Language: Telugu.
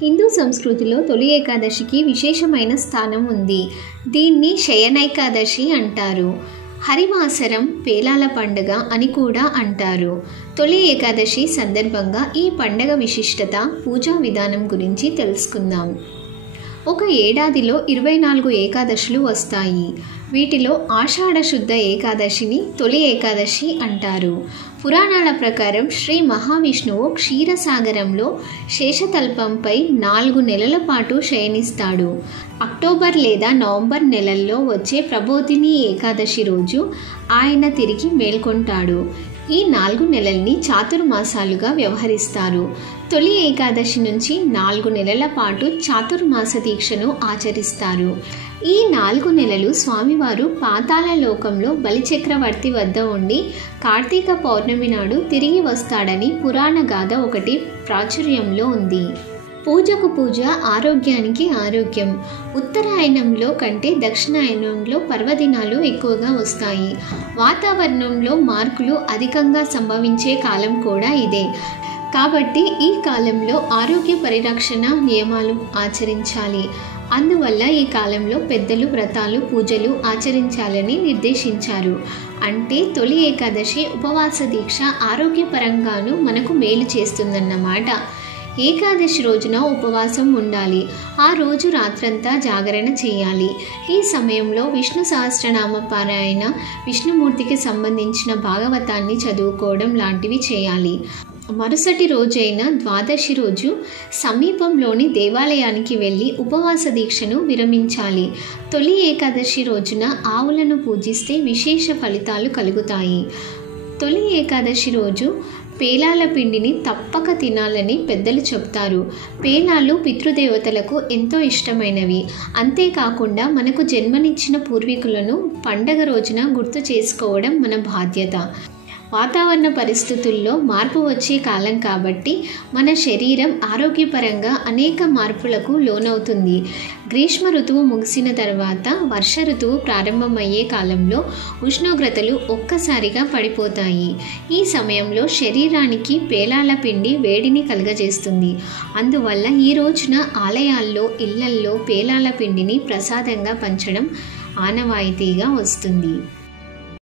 హిందూ సంస్కృతిలో తొలి ఏకాదశికి విశేషమైన స్థానం ఉంది. దీన్ని శయనైకాదశి అంటారు. హరివాసరం, పేలాల పండుగ అని కూడా అంటారు. తొలి ఏకాదశి సందర్భంగా ఈ పండుగ విశిష్టత, పూజా విధానం గురించి తెలుసుకుందాం. ఒక ఏడాదిలో 24 ఏకాదశులు వస్తాయి. వీటిలో ఆషాఢ శుద్ధ ఏకాదశిని తొలి ఏకాదశి అంటారు. పురాణాల ప్రకారం శ్రీ మహావిష్ణువు క్షీరసాగరంలో శేషతల్పంపై 4 నెలల పాటు శయనిస్తాడు. అక్టోబర్ లేదా నవంబర్ నెలల్లో వచ్చే ప్రబోధిని ఏకాదశి రోజు ఆయన తిరిగి మేల్కొంటాడు. ఈ 4 నెలల్ని చాతుర్మాసాలుగా వ్యవహరిస్తారు. తొలి ఏకాదశి నుంచి 4 నెలల పాటు చాతుర్మాస దీక్షను ఆచరిస్తారు. ఈ 4 నెలలు స్వామివారు పాతాళ లోకంలో బలిచక్రవర్తి వద్ద ఉండి కార్తీక పౌర్ణమి నాడు తిరిగి వస్తాడని పురాణ గాథ ఒకటి ప్రాచుర్యంలో ఉంది. పూజకు పూజ, ఆరోగ్యానికి ఆరోగ్యం. ఉత్తరాయణంలో కంటే దక్షిణాయనంలో పర్వదినాలు ఎక్కువగా వస్తాయి. వాతావరణంలో మార్పులు అధికంగా సంభవించే కాలం కూడా ఇదే. కాబట్టి ఈ కాలంలో ఆరోగ్య పరిరక్షణ నియమాలు ఆచరించాలి. అందువల్ల ఈ కాలంలో పెద్దలు వ్రతాలు, పూజలు ఆచరించాలని నిర్దేశించారు. అంటే తొలి ఏకాదశి ఉపవాస దీక్ష ఆరోగ్యపరంగాను మనకు మేలు చేస్తుందన్నమాట. ఏకాదశి రోజున ఉపవాసం ఉండాలి. ఆ రోజు రాత్రంతా జాగరణ చేయాలి. ఈ సమయంలో విష్ణు సహస్రనామ పారాయణ, విష్ణుమూర్తికి సంబంధించిన భాగవతాన్ని చదువుకోవడం లాంటివి చేయాలి. మరుసటి రోజైన ద్వాదశి రోజు సమీపంలోని దేవాలయానికి వెళ్ళి ఉపవాస దీక్షను విరమించాలి. తొలి ఏకాదశి రోజున ఆవులను పూజిస్తే విశేష ఫలితాలు కలుగుతాయి. తొలి ఏకాదశి రోజు పేలాల పిండిని తప్పక తినాలని పెద్దలు చెప్తారు. పేలాలు పితృదేవతలకు ఎంతో ఇష్టమైనవి. అంతేకాకుండా మనకు జన్మనిచ్చిన పూర్వీకులను పండగ రోజున గుర్తు చేసుకోవడం మన బాధ్యత. వాతావరణ పరిస్థితుల్లో మార్పు వచ్చే కాలం కాబట్టి మన శరీరం ఆరోగ్యపరంగా అనేక మార్పులకు లోనవుతుంది. గ్రీష్మ ఋతువు ముగిసిన తర్వాత వర్ష ఋతువు ప్రారంభమయ్యే కాలంలో ఉష్ణోగ్రతలు ఒక్కసారిగా పడిపోతాయి. ఈ సమయంలో శరీరానికి పేలాల పిండి వేడిని కలుగజేస్తుంది. అందువల్ల ఈ రోజున ఆలయాల్లో, ఇళ్లల్లో పేలాల పిండిని ప్రసాదంగా పంచడం ఆనవాయితీగా వస్తుంది.